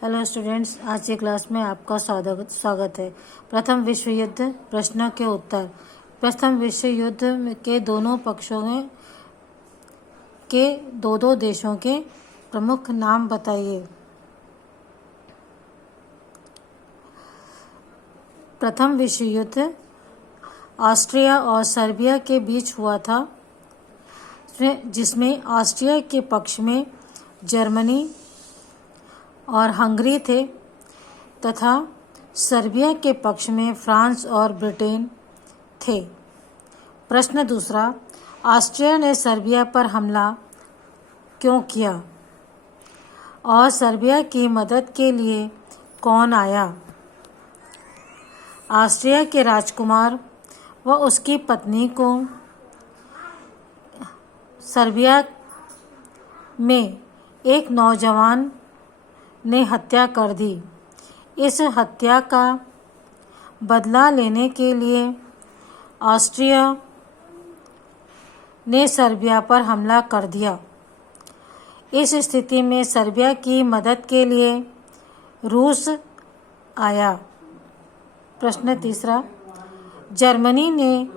Hello students, आज की class में आपका स्वागत है। प्रथम विश्व युद्ध प्रश्न के उत्तर। प्रथम विश्व युद्ध के दोनों पक्षों के दो देशों के प्रमुख नाम बताइए। प्रथम विश्व युद्ध ऑस्ट्रिया और सर्बिया के बीच हुआ था, जिसमें ऑस्ट्रिया के पक्ष में जर्मनी और हंगरी थे तथा सर्बिया के पक्ष में फ्रांस और ब्रिटेन थे। प्रश्न दूसरा, ऑस्ट्रिया ने सर्बिया पर हमला क्यों किया और सर्बिया की मदद के लिए कौन आया? ऑस्ट्रिया के राजकुमार व उसकी पत्नी को सर्बिया में एक नौजवान ने हत्या कर दी। इस हत्या का बदला लेने के लिए ऑस्ट्रिया ने सर्बिया पर हमला कर दिया। इस स्थिति में सर्बिया की मदद के लिए रूस आया। प्रश्न तीसरा, जर्मनी ने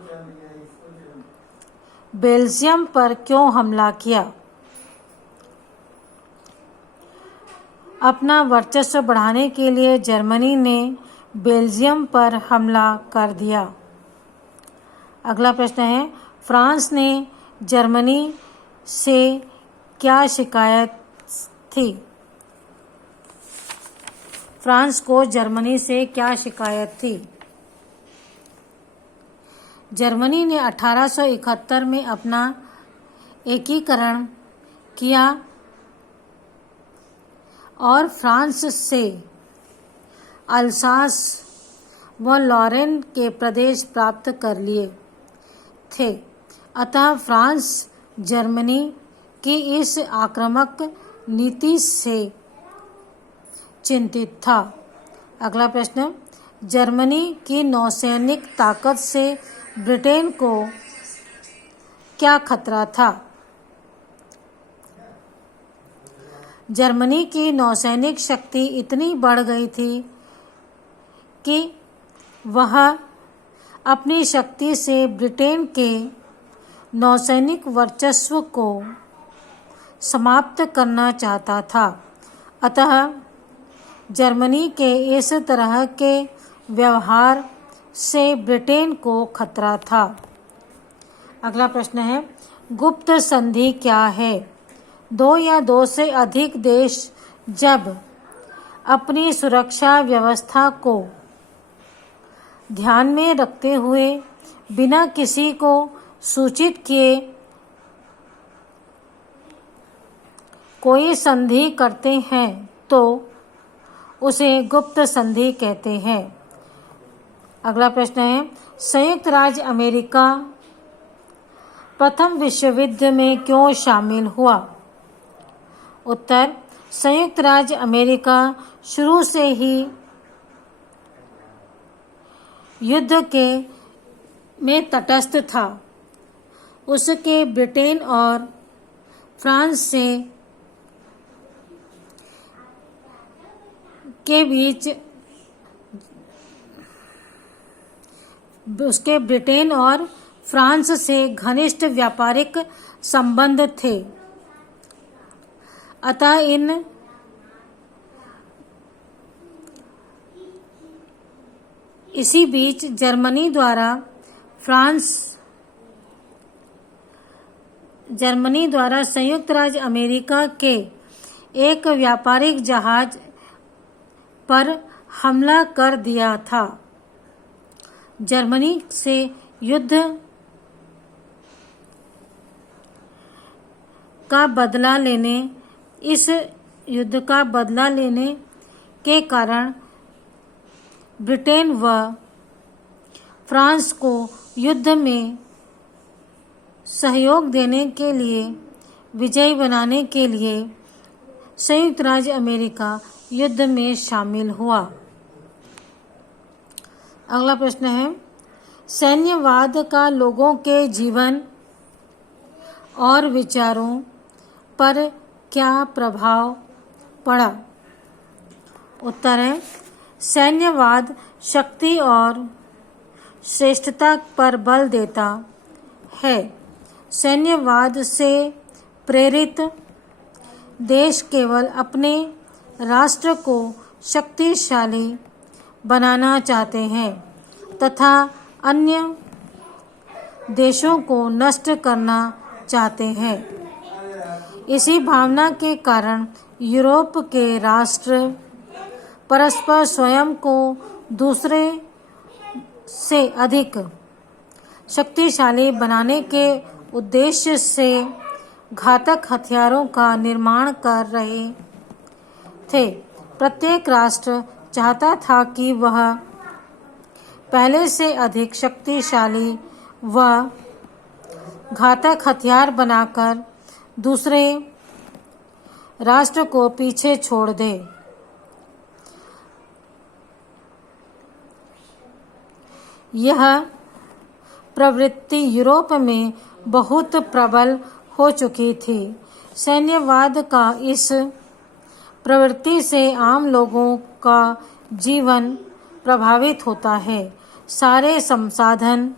बेल्जियम पर क्यों हमला किया? अपना वर्चस्व बढ़ाने के लिए जर्मनी ने बेल्जियम पर हमला कर दिया। अगला प्रश्न है, फ्रांस ने जर्मनी से क्या शिकायत थी? फ्रांस को जर्मनी से क्या शिकायत थी? जर्मनी ने 1871 में अपना एकीकरण किया और फ्रांस से अल्सास व लॉरेन के प्रदेश प्राप्त कर लिए थे। अतः फ्रांस जर्मनी की इस आक्रामक नीति से चिंतित था। अगला प्रश्न, जर्मनी की नौसैनिक ताकत से ब्रिटेन को क्या खतरा था? जर्मनी की नौसैनिक शक्ति इतनी बढ़ गई थी कि वह अपनी शक्ति से ब्रिटेन के नौसैनिक वर्चस्व को समाप्त करना चाहता था। अतः जर्मनी के इस तरह के व्यवहार से ब्रिटेन को खतरा था। अगला प्रश्न है, गुप्त संधि क्या है? दो या दो से अधिक देश जब अपनी सुरक्षा व्यवस्था को ध्यान में रखते हुए बिना किसी को सूचित किए कोई संधि करते हैं तो उसे गुप्त संधि कहते हैं। अगला प्रश्न है, संयुक्त राज्य अमेरिका प्रथम विश्व युद्ध में क्यों शामिल हुआ? उत्तर, संयुक्त राज्य अमेरिका शुरू से ही युद्ध में तटस्थ था। उसके ब्रिटेन और फ्रांस से के बीच उसके ब्रिटेन और फ्रांस से घनिष्ठ व्यापारिक संबंध थे। अतः इसी बीच जर्मनी द्वारा संयुक्त राज्य अमेरिका के एक व्यापारिक जहाज पर हमला कर दिया था। जर्मनी से युद्ध का बदला लेने के कारण ब्रिटेन व फ्रांस को युद्ध में सहयोग देने के लिए विजयी बनाने के लिए संयुक्त राज्य अमेरिका युद्ध में शामिल हुआ। अगला प्रश्न है, सैन्यवाद का लोगों के जीवन और विचारों पर क्या प्रभाव पड़ा? उत्तर है सैन्यवाद शक्ति और श्रेष्ठता पर बल देता है। सैन्यवाद से प्रेरित देश केवल अपने राष्ट्र को शक्तिशाली बनाना चाहते हैं तथा अन्य देशों को नष्ट करना चाहते हैं। इसी भावना के कारण यूरोप के राष्ट्र परस्पर स्वयं को दूसरे से अधिक शक्तिशाली बनाने के उद्देश्य से घातक हथियारों का निर्माण कर रहे थे। प्रत्येक राष्ट्र चाहता था कि वह पहले से अधिक शक्तिशाली व घातक हथियार बनाकर दूसरे राष्ट्र को पीछे छोड़ दे। यह प्रवृत्ति यूरोप में बहुत प्रबल हो चुकी थी। सैन्यवाद का इस प्रवृत्ति से आम लोगों का जीवन प्रभावित होता है। सारे संसाधन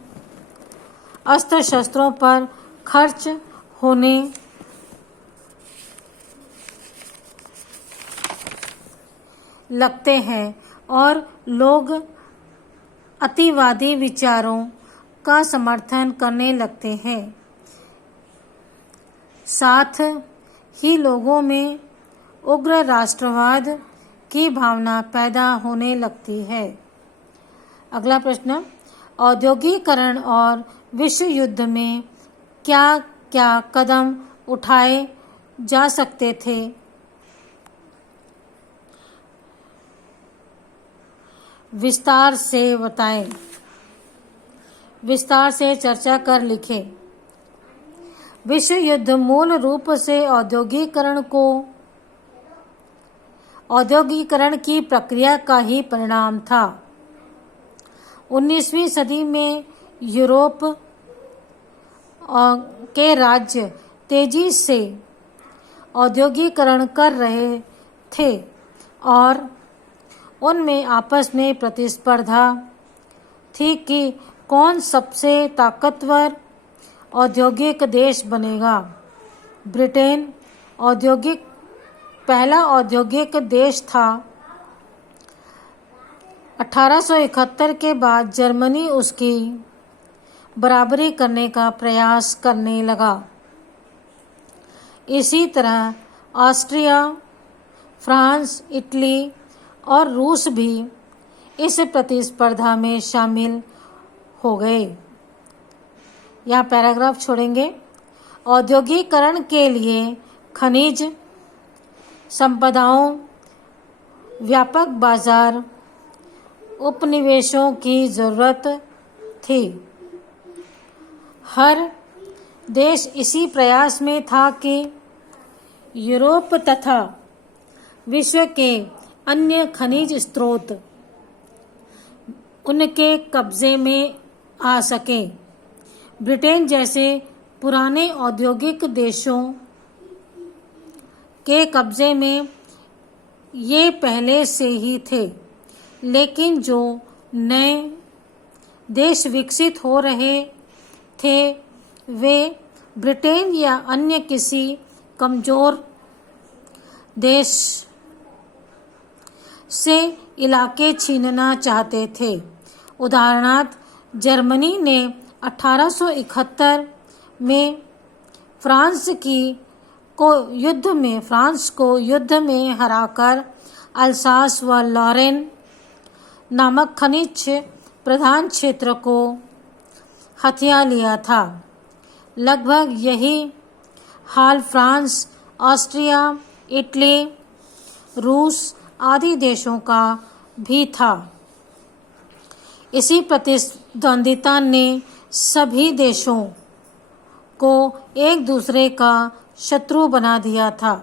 अस्त्र शस्त्रों पर खर्च होने लगते हैं और लोग अतिवादी विचारों का समर्थन करने लगते हैं। साथ ही लोगों में उग्र राष्ट्रवाद की भावना पैदा होने लगती है। अगला प्रश्न, औद्योगिकरण और विश्व युद्ध में क्या क्या कदम उठाए जा सकते थे? विस्तार से बताएं। विस्तार से चर्चा कर लिखें। विश्व युद्ध मूल रूप से औद्योगिकरण की प्रक्रिया का ही परिणाम था। 19वीं सदी में यूरोप के राज्य तेजी से औद्योगिकरण कर रहे थे और उनमें आपस में प्रतिस्पर्धा थी कि कौन सबसे ताकतवर औद्योगिक देश बनेगा। ब्रिटेन पहला औद्योगिक देश था। 1871 के बाद जर्मनी उसकी बराबरी करने का प्रयास करने लगा। इसी तरह ऑस्ट्रिया, फ्रांस, इटली और रूस भी इस प्रतिस्पर्धा में शामिल हो गए। यहाँ पैराग्राफ छोड़ेंगे। औद्योगिकरण के लिए खनिज संपदाओं, व्यापक बाजार, उपनिवेशों की जरूरत थी। हर देश इसी प्रयास में था कि यूरोप तथा विश्व के अन्य खनिज स्रोत उनके कब्जे में आ सके। ब्रिटेन जैसे पुराने औद्योगिक देशों के कब्जे में ये पहले से ही थे, लेकिन जो नए देश विकसित हो रहे थे वे ब्रिटेन या अन्य किसी कमजोर देश से इलाके छीनना चाहते थे। उदाहरणार्थ, जर्मनी ने 1871 में फ्रांस को युद्ध में हराकर अल्सास व लॉरेन नामक खनिज प्रधान क्षेत्र को हथिया लिया था। लगभग यही हाल फ्रांस, ऑस्ट्रिया, इटली, रूस आदि देशों का भी था। इसी प्रतिद्वंदिता ने सभी देशों को एक दूसरे का शत्रु बना दिया था।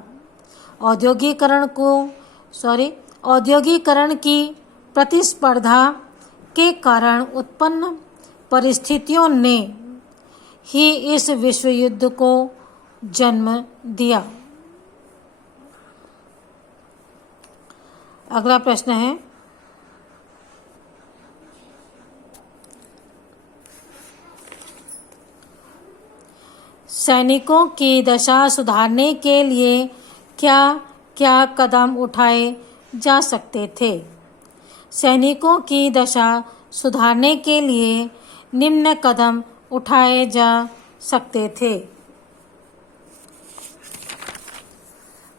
औद्योगिकरण की प्रतिस्पर्धा के कारण उत्पन्न परिस्थितियों ने ही इस विश्व युद्ध को जन्म दिया। अगला प्रश्न है, सैनिकों की दशा सुधारने के लिए क्या क्या कदम उठाए जा सकते थे? सैनिकों की दशा सुधारने के लिए निम्न कदम उठाए जा सकते थे।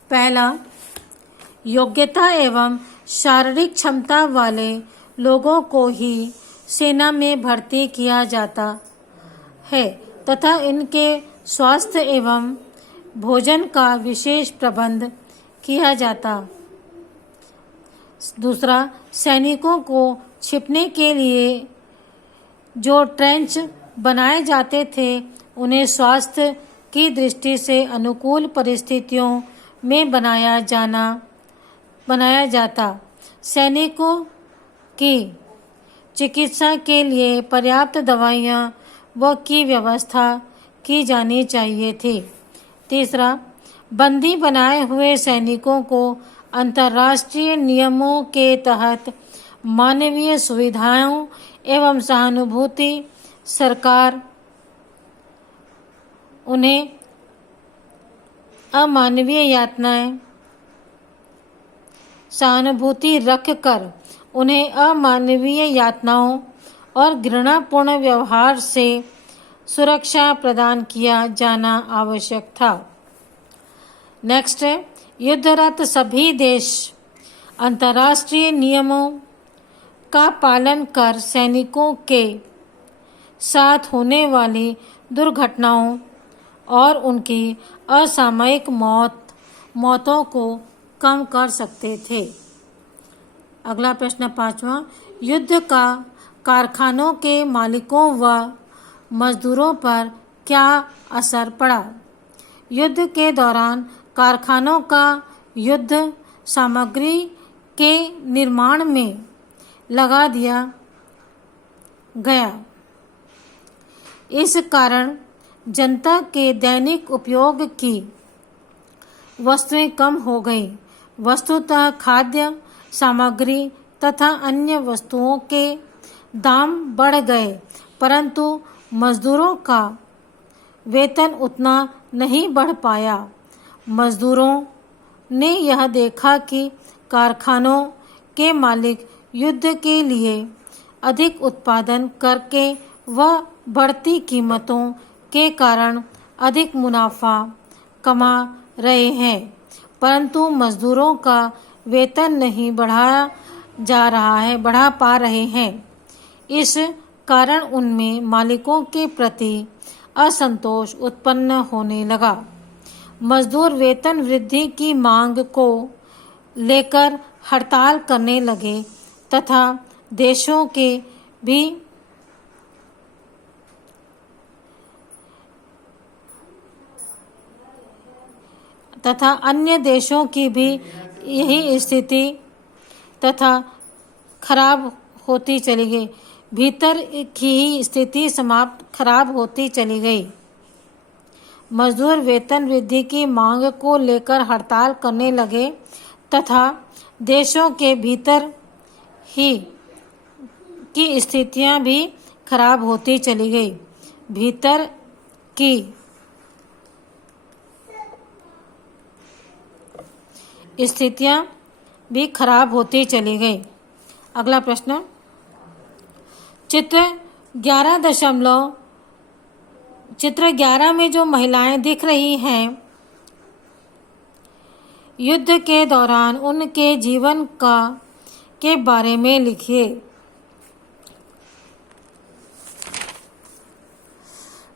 पहला, योग्यता एवं शारीरिक क्षमता वाले लोगों को ही सेना में भर्ती किया जाता है तथा इनके स्वास्थ्य एवं भोजन का विशेष प्रबंध किया जाता। दूसरा, सैनिकों को छिपने के लिए जो ट्रेंच बनाए जाते थे उन्हें स्वास्थ्य की दृष्टि से अनुकूल परिस्थितियों में बनाया जाता। सैनिकों की चिकित्सा के लिए पर्याप्त दवाइयाँ व की व्यवस्था की जानी चाहिए थी। तीसरा, बंदी बनाए हुए सैनिकों को अंतर्राष्ट्रीय नियमों के तहत मानवीय सुविधाओं एवं सहानुभूति सरकार उन्हें अमानवीय यातनाएं सहानुभूति रखकर उन्हें अमानवीय यातनाओं और घृणापूर्ण व्यवहार से सुरक्षा प्रदान किया जाना आवश्यक था। नेक्स्ट है, युद्धरत सभी देश अंतर्राष्ट्रीय नियमों का पालन कर सैनिकों के साथ होने वाली दुर्घटनाओं और उनकी असामयिक मौतों को कम कर सकते थे। अगला प्रश्न 5वां, युद्ध का कारखानों के मालिकों व मजदूरों पर क्या असर पड़ा? युद्ध के दौरान कारखानों का युद्ध सामग्री के निर्माण में लगा दिया गया। इस कारण जनता के दैनिक उपयोग की वस्तुएं कम हो गई। वस्तुतः खाद्य सामग्री तथा अन्य वस्तुओं के दाम बढ़ गए, परंतु मजदूरों का वेतन उतना नहीं बढ़ पाया। मजदूरों ने यह देखा कि कारखानों के मालिक युद्ध के लिए अधिक उत्पादन करके व बढ़ती कीमतों के कारण अधिक मुनाफा कमा रहे हैं, परंतु मजदूरों का वेतन नहीं बढ़ा पा रहे हैं। इस कारण उनमें मालिकों के प्रति असंतोष उत्पन्न होने लगा। मजदूर वेतन वृद्धि की मांग को लेकर हड़ताल करने लगे तथा अन्य देशों की भी यही स्थिति तथा खराब होती चली गई। भीतर की ही स्थिति खराब होती चली गई। मजदूर वेतन वृद्धि की मांग को लेकर हड़ताल करने लगे तथा देशों के भीतर ही की स्थितियां भी खराब होती चली गई। भीतर की स्थितियां भी खराब होती चली गई। अगला प्रश्न, चित्र 11 में जो महिलाएं दिख रही हैं, युद्ध के दौरान उनके जीवन के बारे में लिखिए।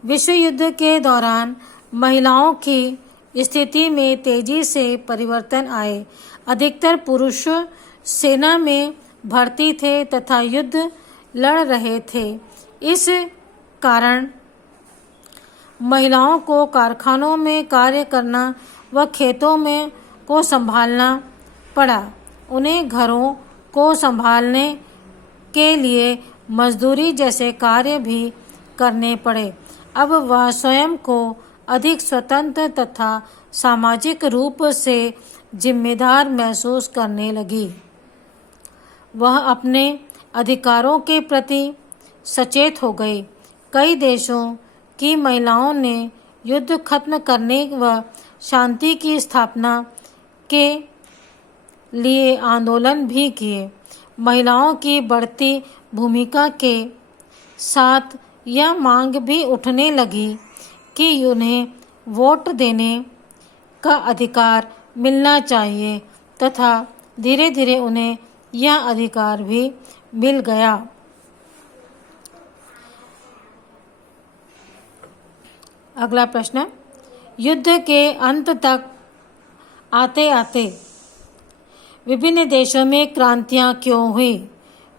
विश्व युद्ध के दौरान महिलाओं की स्थिति में तेजी से परिवर्तन आए। अधिकतर पुरुष सेना में भर्ती थे तथा युद्ध लड़ रहे थे। इस कारण महिलाओं को कारखानों में कार्य करना व खेतों में को संभालना पड़ा। उन्हें घरों को संभालने के लिए मजदूरी जैसे कार्य भी करने पड़े। अब वह स्वयं को अधिक स्वतंत्र तथा सामाजिक रूप से जिम्मेदार महसूस करने लगी। वह अपने अधिकारों के प्रति सचेत हो गए। कई देशों की महिलाओं ने युद्ध खत्म करने व शांति की स्थापना के लिए आंदोलन भी किए। महिलाओं की बढ़ती भूमिका के साथ यह मांग भी उठने लगी कि उन्हें वोट देने का अधिकार मिलना चाहिए तथा धीरे धीरे उन्हें यह अधिकार भी मिल गया। अगला प्रश्न, युद्ध के अंत तक आते आते विभिन्न देशों में क्रांतियां क्यों हुई?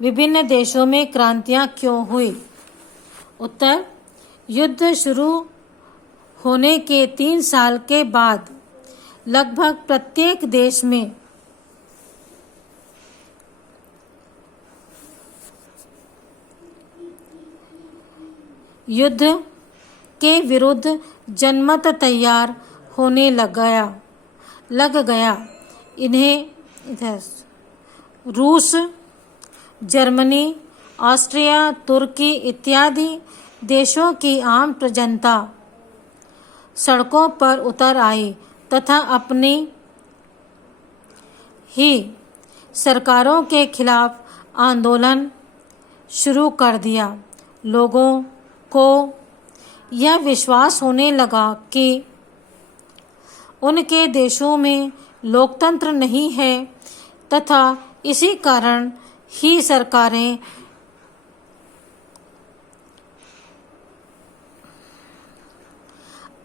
विभिन्न देशों में क्रांतियां क्यों हुई? उत्तर, युद्ध शुरू होने के 3 साल के बाद लगभग प्रत्येक देश में युद्ध के विरुद्ध जनमत तैयार होने लग गया। इन्हें रूस, जर्मनी, ऑस्ट्रिया, तुर्की इत्यादि देशों की आम जनता सड़कों पर उतर आई तथा अपनी ही सरकारों के खिलाफ आंदोलन शुरू कर दिया। लोगों को यह विश्वास होने लगा कि उनके देशों में लोकतंत्र नहीं है तथा इसी कारण ही सरकारें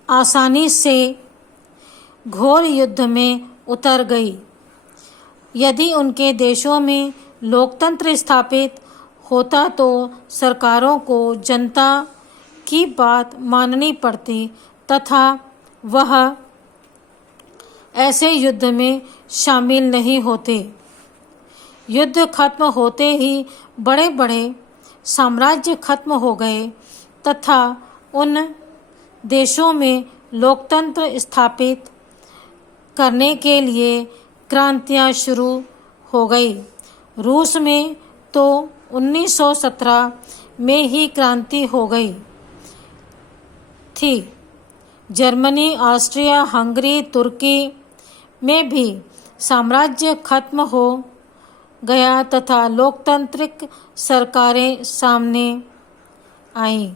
आसानी से घोर युद्ध में उतर गई। यदि उनके देशों में लोकतंत्र स्थापित होता तो सरकारों को जनता की बात माननी पड़ती तथा वह ऐसे युद्ध में शामिल नहीं होते। युद्ध खत्म होते ही बड़े बड़े साम्राज्य खत्म हो गए तथा उन देशों में लोकतंत्र स्थापित करने के लिए क्रांतियां शुरू हो गई। रूस में तो 1917 में ही क्रांति हो गई थी। जर्मनी, ऑस्ट्रिया, हंगरी, तुर्की में भी साम्राज्य खत्म हो गया तथा लोकतांत्रिक सरकारें सामने आईं।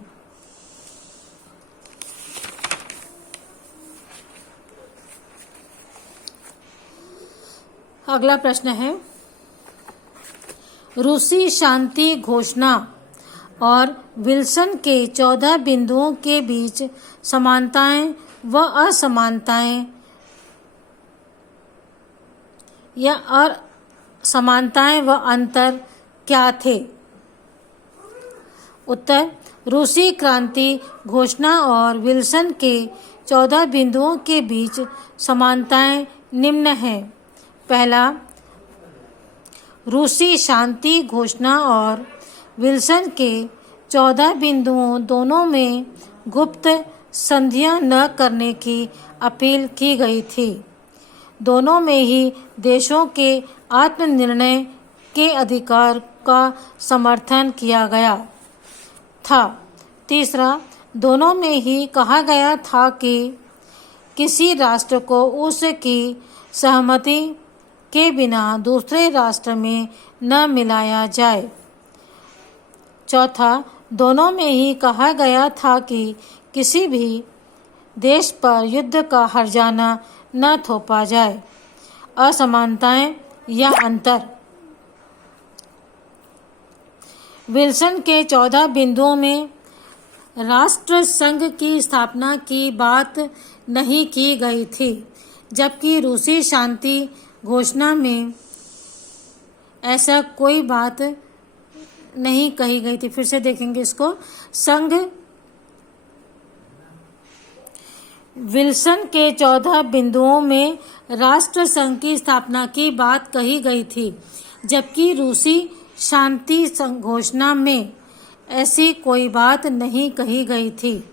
अगला प्रश्न है, रूसी शांति घोषणा और विल्सन के 14 बिंदुओं के बीच समानताएं व असमानताएं या असमानताएं व अंतर क्या थे? उत्तर, रूसी क्रांति घोषणा और विल्सन के 14 बिंदुओं के बीच समानताएं निम्न हैं। पहला, रूसी शांति घोषणा और विल्सन के 14 बिंदुओं दोनों में गुप्त संधियां न करने की अपील की गई थी। दोनों में ही देशों के आत्मनिर्णय के अधिकार का समर्थन किया गया था। तीसरा, दोनों में ही कहा गया था कि किसी राष्ट्र को उसकी सहमति के बिना दूसरे राष्ट्र में न मिलाया जाए। चौथा, दोनों में ही कहा गया था कि किसी भी देश पर युद्ध का हर्जाना न थोपा जाए। असमानताएं या अंतर, विल्सन के 14 बिंदुओं में राष्ट्र संघ की स्थापना की बात नहीं की गई थी, जबकि रूसी शांति घोषणा में ऐसा कोई बात नहीं कही गई थी। फिर से देखेंगे इसको। संघ विल्सन के 14 बिंदुओं में राष्ट्र संघ की स्थापना की बात कही गई थी, जबकि रूसी शांति घोषणा में ऐसी कोई बात नहीं कही गई थी।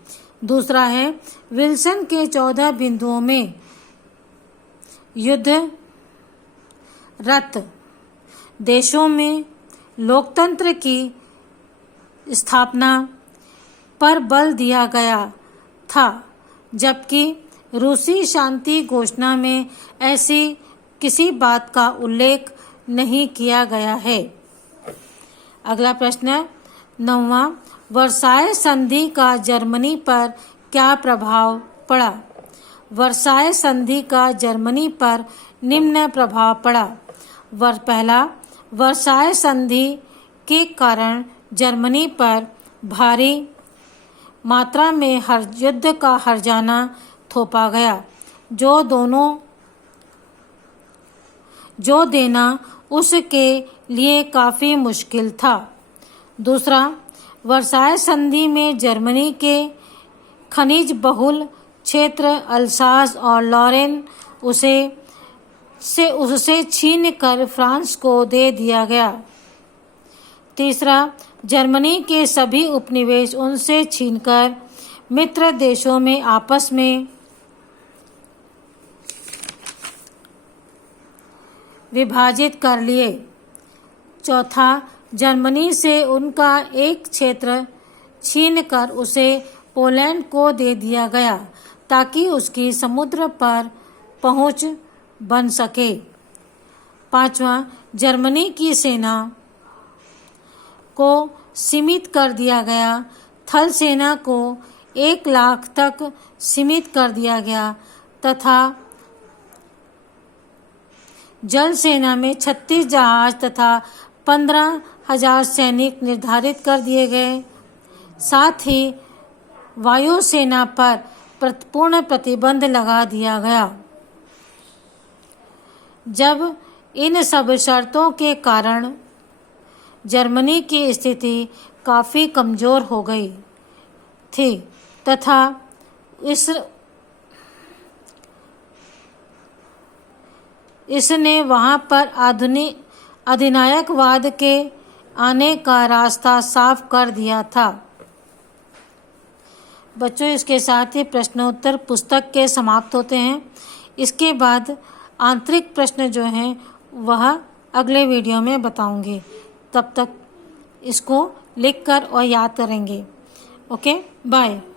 दूसरा है, विल्सन के 14 बिंदुओं में युद्ध रत देशों में लोकतंत्र की स्थापना पर बल दिया गया था, जबकि रूसी शांति घोषणा में ऐसी किसी बात का उल्लेख नहीं किया गया है। अगला प्रश्न 9वां, वर्साय संधि का जर्मनी पर क्या प्रभाव पड़ा? वर्साय संधि का जर्मनी पर निम्न प्रभाव पड़ा। पहला, वर्साय संधि के कारण जर्मनी पर भारी मात्रा में युद्ध का हर्जाना थोपा गया, जो देना उसके लिए काफी मुश्किल था। दूसरा, वर्साय संधि में जर्मनी के खनिज बहुल क्षेत्र अल्सास और लॉरेन उससे छीन कर फ्रांस को दे दिया गया। तीसरा, जर्मनी के सभी उपनिवेश उनसे छीनकर मित्र देशों में आपस में विभाजित कर लिए। चौथा, जर्मनी से उनका एक क्षेत्र छीनकर उसे पोलैंड को दे दिया गया ताकि उसकी समुद्र पर पहुंच बन सके। पांचवा, जर्मनी की सेना को सीमित कर दिया गया। थल सेना को 1 लाख तक सीमित कर दिया गया तथा जल सेना में 36 जहाज तथा 15,000 सैनिक निर्धारित कर दिए गए। साथ ही वायुसेना पर पूर्ण प्रतिबंध लगा दिया गया। जब इन सब शर्तों के कारण जर्मनी की स्थिति काफी कमजोर हो गई थी तथा इसने वहां पर अधिनायकवाद के आने का रास्ता साफ कर दिया था। बच्चों, इसके साथ ही प्रश्नोत्तर पुस्तक के समाप्त होते हैं। इसके बाद आंतरिक प्रश्न जो हैं वह अगले वीडियो में बताऊंगी। तब तक इसको लिखकर और याद करेंगे। Okay, bye.